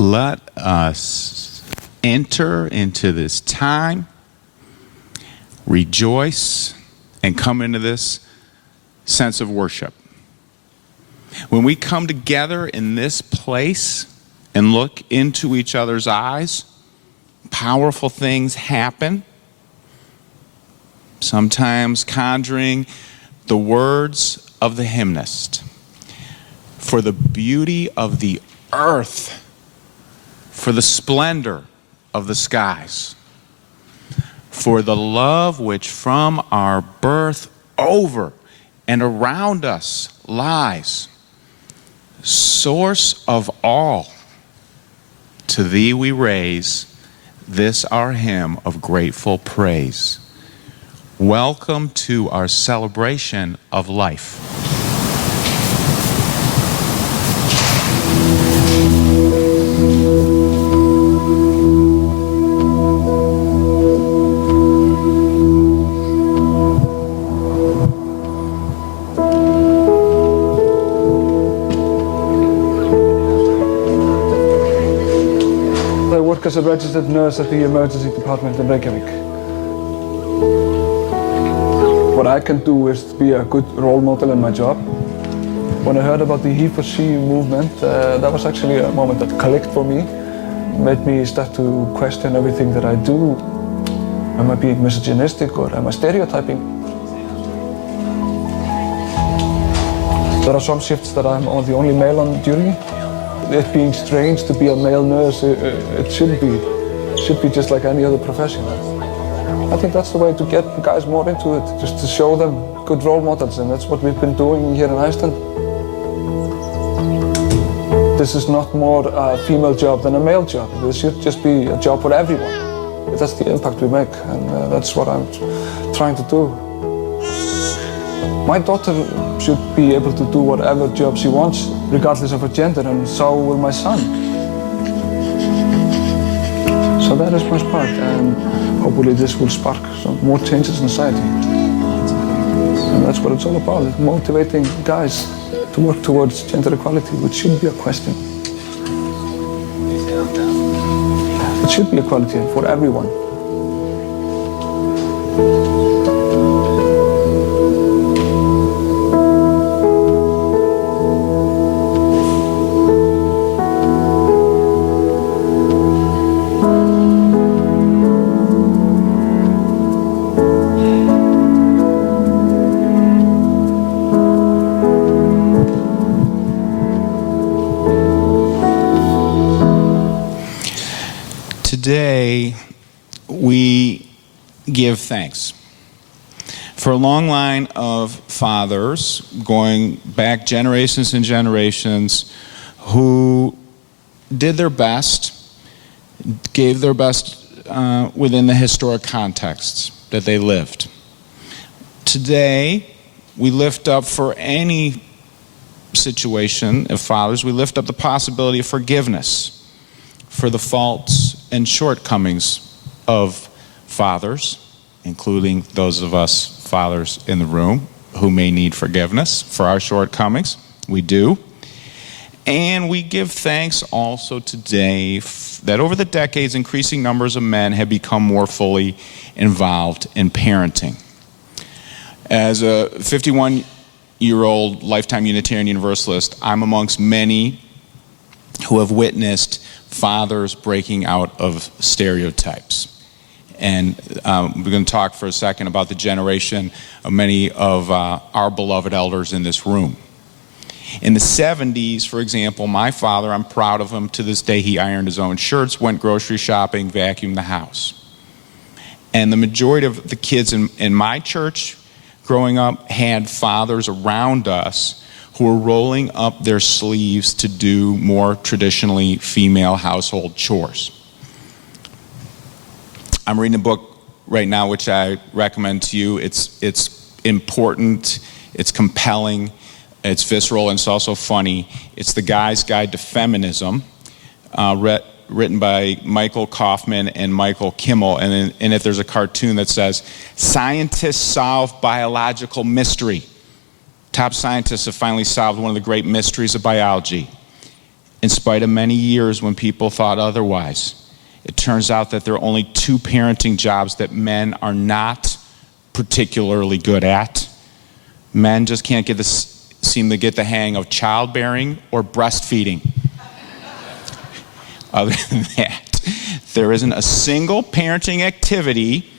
Let us enter into this time, rejoice, and come into this sense of worship. When we come together in this place and look into each other's eyes, powerful things happen, sometimes conjuring the words of the hymnist. For the beauty of the earth, for the splendor of the skies, for the love which from our birth over and around us lies, source of all, to thee we raise this our hymn of grateful praise. Welcome to our celebration of life. As a registered nurse at the emergency department in Reykjavik. What I can do is be a good role model in my job. When I heard about the HeforShe movement, that was actually a moment that clicked for me, made me start to question everything that I do. Am I being misogynistic or am I stereotyping? There are some shifts that I'm the only male on duty. It being strange to be a male nurse, it should be just like any other profession. I think that's the way to get guys more into it, just to show them good role models, and that's what we've been doing here in Iceland. This is not more a female job than a male job. This should just be a job for everyone. That's the impact we make, and that's what I'm trying to do. My daughter should be able to do whatever job she wants, regardless of her gender, and so will my son. So that is my spark, and hopefully this will spark some more changes in society. And that's what it's all about, it's motivating guys to work towards gender equality, which shouldn't be a question. It should be equality for everyone. Today, we give thanks for a long line of fathers going back generations and generations who did their best, gave their best within the historic contexts that they lived. Today, we lift up for any situation of fathers, we lift up the possibility of forgiveness for the faults and shortcomings of fathers, including those of us fathers in the room who may need forgiveness for our shortcomings. We do. And we give thanks also today that over the decades, increasing numbers of men have become more fully involved in parenting. As a 51-year-old lifetime Unitarian Universalist, I'm amongst many who have witnessed fathers breaking out of stereotypes. And we're going to talk for a second about the generation of many of our beloved elders in this room. In the 70s, for example, my father, I'm proud of him to this day, he ironed his own shirts, went grocery shopping, vacuumed the house. And the majority of the kids in my church growing up had fathers around us who were rolling up their sleeves to do more traditionally female household chores. I'm reading a book right now which I recommend to you. It's important, it's compelling, it's visceral, and it's also funny. It's The Guy's Guide to Feminism, written by Michael Kaufman and Michael Kimmel, and in it there's a cartoon that says, "Scientists solve biological mystery." Top scientists have finally solved one of the great mysteries of biology. in spite of many years when people thought otherwise. It turns out that there are only 2 parenting jobs that men are not particularly good at. Men just can't seem to get the hang of childbearing or breastfeeding. Other than that, there isn't a single parenting activity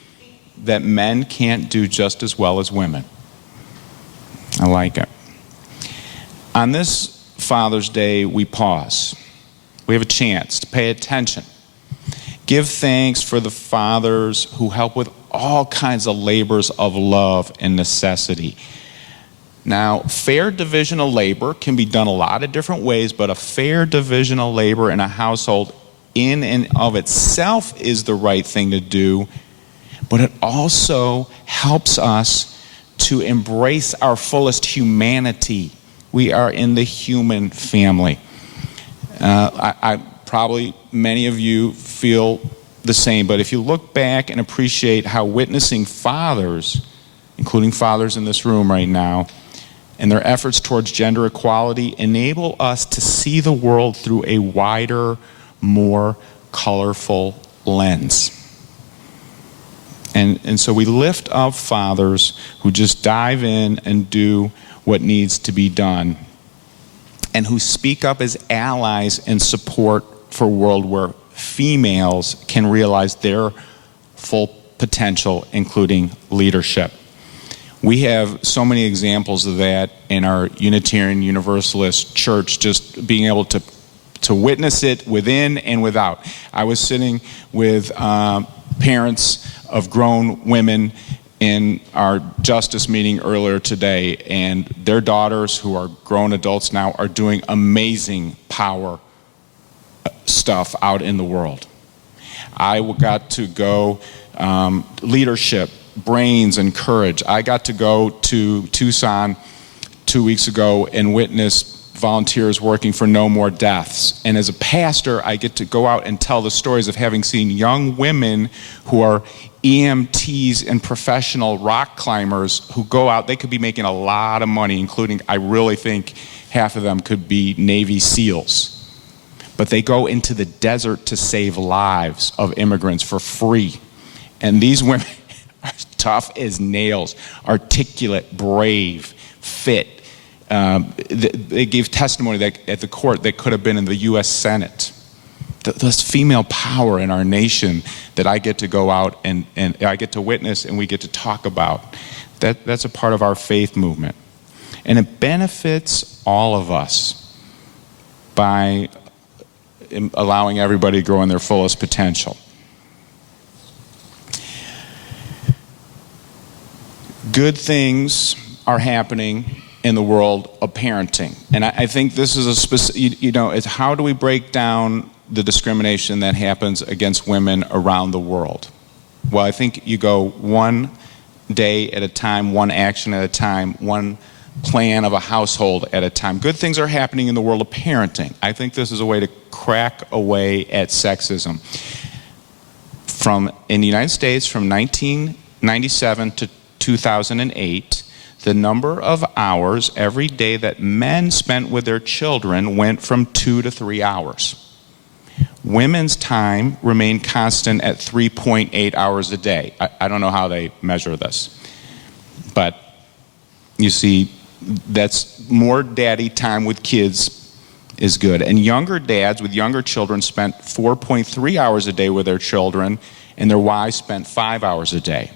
that men can't do just as well as women. I like it. On this Father's Day, we pause. We have a chance to pay attention. Give thanks for the fathers who help with all kinds of labors of love and necessity. Now, fair division of labor can be done a lot of different ways, but a fair division of labor in a household in and of itself is the right thing to do, but it also helps us to embrace our fullest humanity. We are in the human family. I probably many of you feel the same, but if you look back and appreciate how witnessing fathers, including fathers in this room right now, and their efforts towards gender equality enable us to see the world through a wider, more colorful lens. And so we lift up fathers who just dive in and do what needs to be done, and who speak up as allies and support for a world where females can realize their full potential, including leadership. We have so many examples of that in our Unitarian Universalist church, just being able to witness it within and without. I was sitting with parents of grown women in our justice meeting earlier today, and their daughters, who are grown adults now, are doing amazing power stuff out in the world. I got to go leadership, brains, and courage. I got to go to Tucson 2 weeks ago and witness volunteers working for No More Deaths. And as a pastor, I get to go out and tell the stories of having seen young women who are EMTs and professional rock climbers who go out. They could be making a lot of money, including, I really think half of them could be Navy SEALs. But they go into the desert to save lives of immigrants for free. And these women are tough as nails, articulate, brave, fit. They gave testimony that at the court that could have been in the U.S. Senate. This female power in our nation that I get to go out and I get to witness and we get to talk about, that's a part of our faith movement. And it benefits all of us by allowing everybody to grow in their fullest potential. Good things are happening in the world of parenting. And I think this is a specific, it's how do we break down the discrimination that happens against women around the world? Well, I think you go one day at a time, one action at a time, one plan of a household at a time. Good things are happening in the world of parenting. I think this is a way to crack away at sexism. In the United States, from 1997 to 2008, the number of hours every day that men spent with their children went from 2 to 3 hours. Women's time remained constant at 3.8 hours a day. I don't know how they measure this. But you see, that's more daddy time with kids is good. And younger dads with younger children spent 4.3 hours a day with their children, and their wives spent 5 hours a day.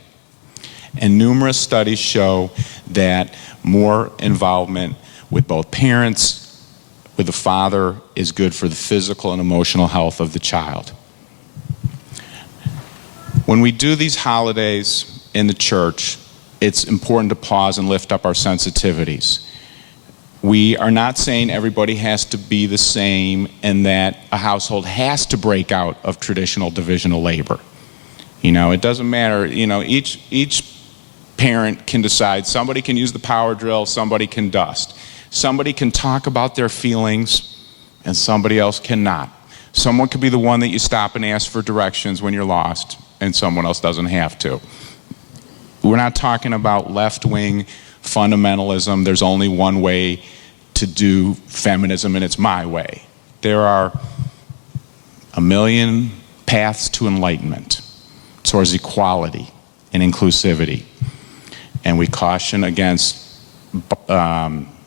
And numerous studies show that more involvement with both parents, with the father, is good for the physical and emotional health of the child. When we do these holidays in the church, it's important to pause and lift up our sensitivities. We are not saying everybody has to be the same and that a household has to break out of traditional divisional labor. It doesn't matter. Each parent can decide. Somebody can use the power drill, somebody can dust. Somebody can talk about their feelings, and somebody else cannot. Someone could be the one that you stop and ask for directions when you're lost, and someone else doesn't have to. We're not talking about left-wing fundamentalism. There's only one way to do feminism, and it's my way. there are a million paths to enlightenment towards equality and inclusivity. And we caution against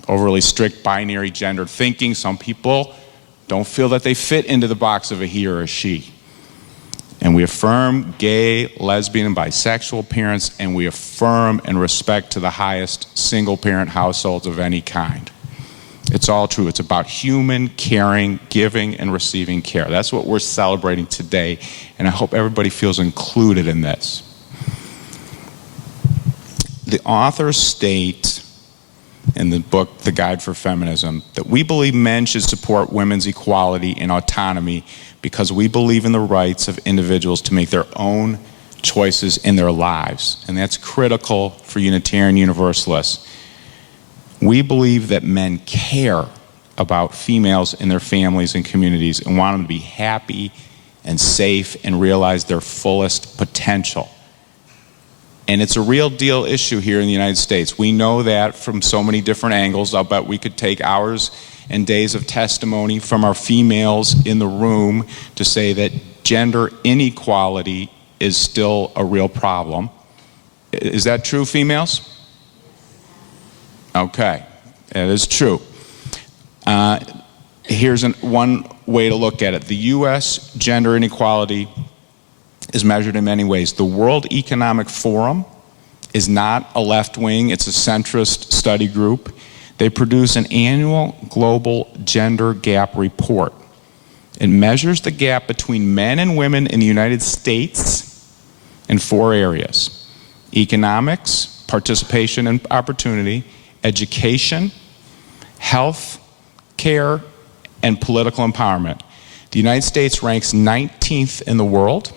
overly strict binary gender thinking. Some people don't feel that they fit into the box of a he or a she. And we affirm gay, lesbian, and bisexual parents, and we affirm and respect to the highest single-parent households of any kind. It's all true. It's about human, caring, giving, and receiving care. That's what we're celebrating today, and I hope everybody feels included in this. The authors state in the book, The Guide for Feminism, that we believe men should support women's equality and autonomy because we believe in the rights of individuals to make their own choices in their lives. And that's critical for Unitarian Universalists. We believe that men care about females and their families and communities and want them to be happy and safe and realize their fullest potential. And it's a real deal issue here in the United States. We know that from so many different angles. I'll bet we could take hours and days of testimony from our females in the room to say that gender inequality is still a real problem. Is that true, females? Okay, that is true. Here's one way to look at it. The U.S. gender inequality is measured in many ways. The World Economic Forum is not a left wing, it's a centrist study group. They produce an annual global gender gap report. It measures the gap between men and women in the United States in 4 areas: economics, participation and opportunity, education, health, care, and political empowerment. The United States ranks 19th in the world.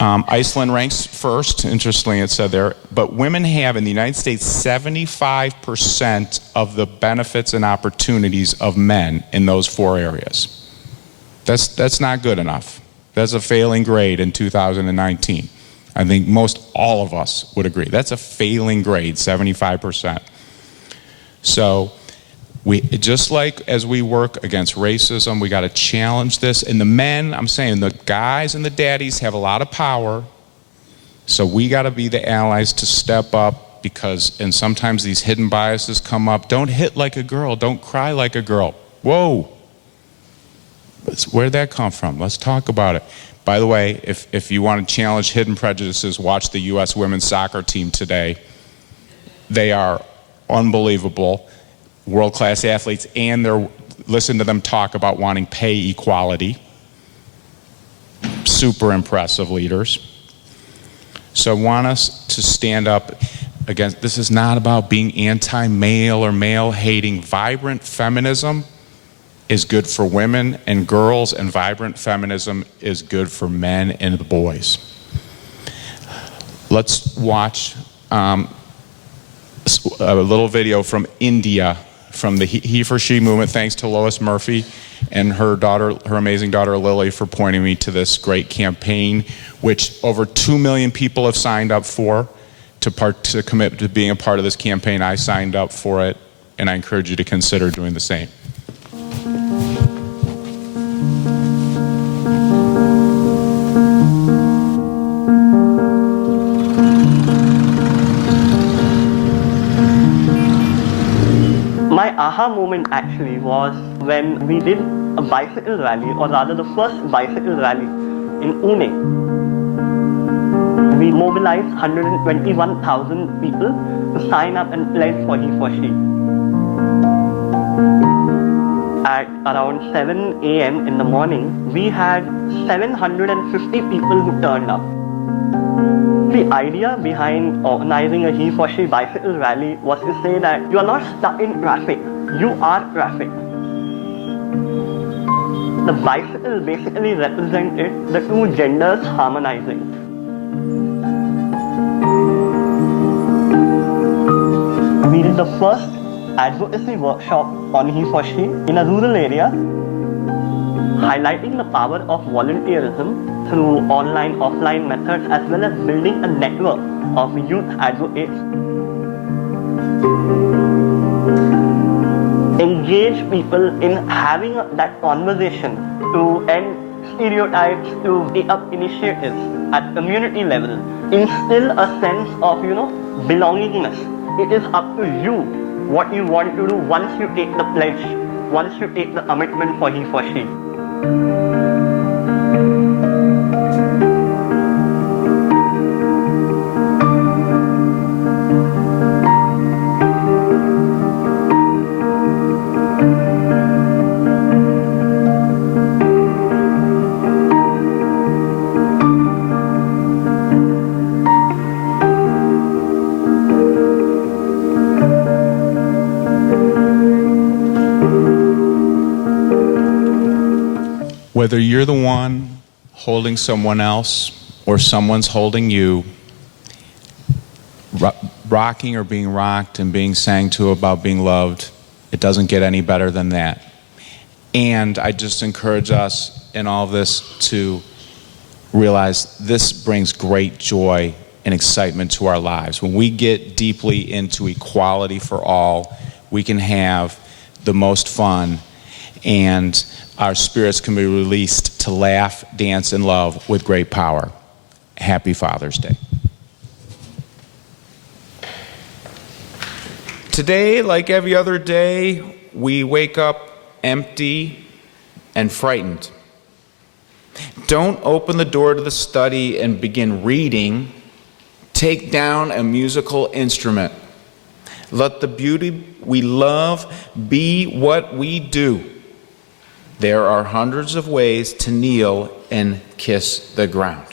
Iceland ranks first, interestingly it said there, but women have in the United States 75% of the benefits and opportunities of men in those 4 areas. That's not good enough. That's a failing grade in 2019. I think most all of us would agree. That's a failing grade, 75%. So we, just like as we work against racism, we got to challenge this. And the men, I'm saying the guys and the daddies have a lot of power. So we got to be the allies to step up because, and sometimes these hidden biases come up. Don't hit like a girl. Don't cry like a girl. Whoa. Where'd that come from? Let's talk about it. By the way, if you want to challenge hidden prejudices, watch the U.S. women's soccer team today. They are unbelievable, world-class athletes, and listen to them talk about wanting pay equality. Super impressive leaders. So I want us to stand up against, this is not about being anti-male or male-hating. Vibrant feminism is good for women and girls, and vibrant feminism is good for men and the boys. Let's watch a little video from India, from the HeforShe movement. Thanks to Lois Murphy and her daughter, her amazing daughter Lily, for pointing me to this great campaign, which over 2 million people have signed up for, to commit to being a part of this campaign. I signed up for it, and I encourage you to consider doing the same. My aha moment actually was when we did a bicycle rally, or rather the first bicycle rally in Pune. We mobilized 121,000 people to sign up and pledge for HeforShe. At around 7 a.m. in the morning, we had 750 people who turned up. The idea behind organizing a HeforShe bicycle rally was to say that you are not stuck in traffic, you are traffic. The bicycle basically represented the 2 genders harmonizing. We did the first advocacy workshop on HeforShe in a rural area, highlighting the power of volunteerism through online, offline methods, as well as building a network of youth advocates. Engaging engage people in having that conversation to end stereotypes, to take up initiatives at community level, instill a sense of, belongingness. It is up to you what you want to do once you take the pledge, once you take the commitment for he for she. Whether you're the one holding someone else or someone's holding you, rocking or being rocked and being sang to about being loved, it doesn't get any better than that. And I just encourage us in all of this to realize this brings great joy and excitement to our lives. When we get deeply into equality for all, we can have the most fun, and our spirits can be released to laugh, dance, and love with great power. Happy Father's Day. Today, like every other day, we wake up empty and frightened. Don't open the door to the study and begin reading. Take down a musical instrument. Let the beauty we love be what we do. There are hundreds of ways to kneel and kiss the ground.